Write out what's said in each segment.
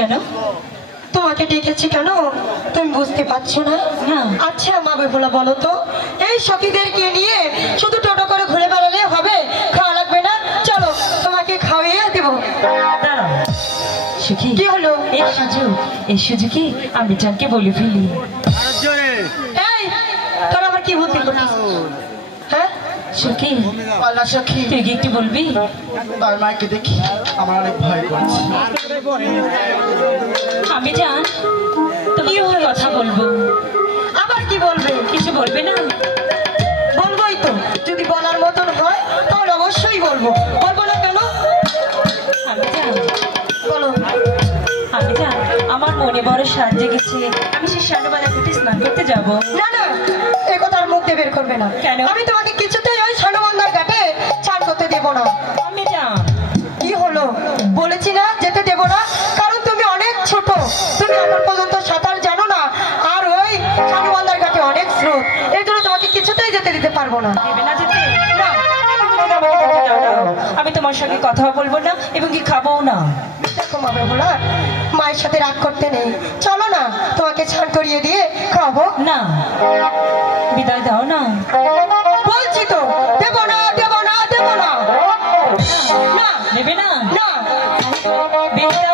কেন তোমাকে ডেকেছি কেন তুমি বুঝতে পারছো না? আচ্ছা মা বেহুলা বলো তো, এই সখীদেরকে নিয়ে শুধু টোটো করে ঘুরে বেড়ালে হবে? খাওয়া লাগবে না? চলো তোমাকে খাওয়িয়ে দেবো। কি হলো? এই সুযোগে আমি জানকে বলে ফেলি। এই তোর আবার কি বুদ্ধি করছিস? হ্যাঁ সখী, আল্লাহ সখী, তুই কি একটু বলবি? তার মাকে দেখি আমার অনেক ভয় করছে। আমি জান তুমি কথা বলবো। আবার কি বলবে? কিছু বলবে না? বলবোই তো, যদি বলার মতন হয় তাহলে অবশ্যই বলবো। বলবো না কেন? আমি জান, বলো। আমি জান আমার মনে বড় সাজ জেগেছে, আমি সেই সানুবালা ঘাটে স্নান করতে যাব। না না, এ কথা আর মুখ দিয়ে বের করবে না। কেন? আমি তোমাকে কিছুতেই ওই সানুবন্ধার ঘাটে চান করতে দেবো না। আমি জান, কি হলো? বলেছি না যেতে দেবো না, কারণ তুমি অনেক ছোট, তুমি এখন পর্যন্ত সাঁতার জানো না, আর ওই সানুবন্ধার ঘাটে অনেক স্রোত, এই জন্য তোমাকে কিছুতেই যেতে দিতে পারবো না। দেবে না যেতে? না। আমি তোমার সঙ্গে কথাও বলবো না এবং কি খাবও না। দেখো মা বেহুলা, মায়ের সাথে রাগ করতে নেই, চলো না তোমাকে ছান করিয়ে দিয়ে খাবো। না, বিদায় দাও না। বলছি তো দেবো না, দেবো না, দেবো না। না নেবে না? না। বিদায়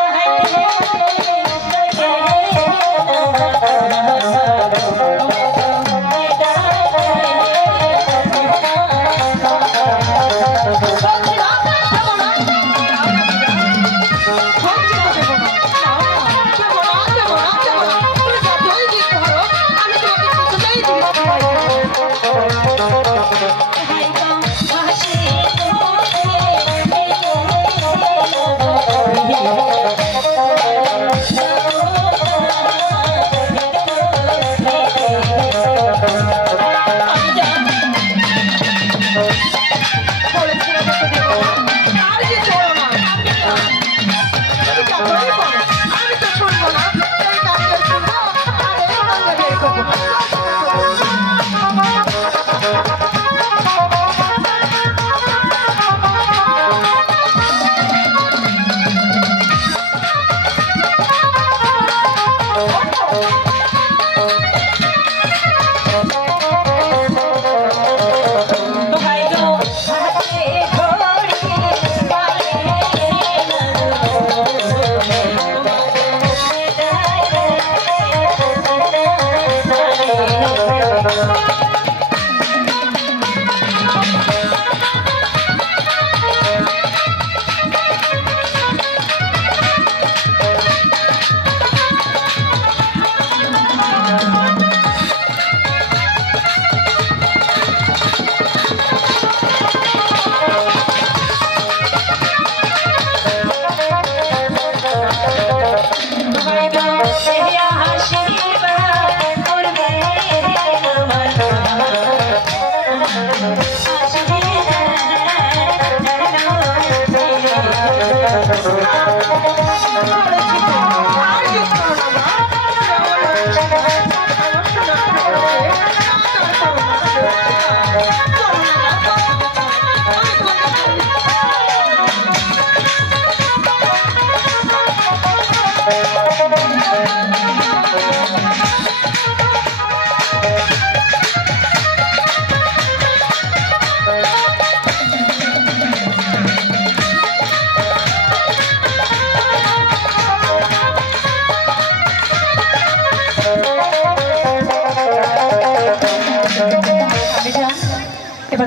আমি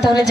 তাহলে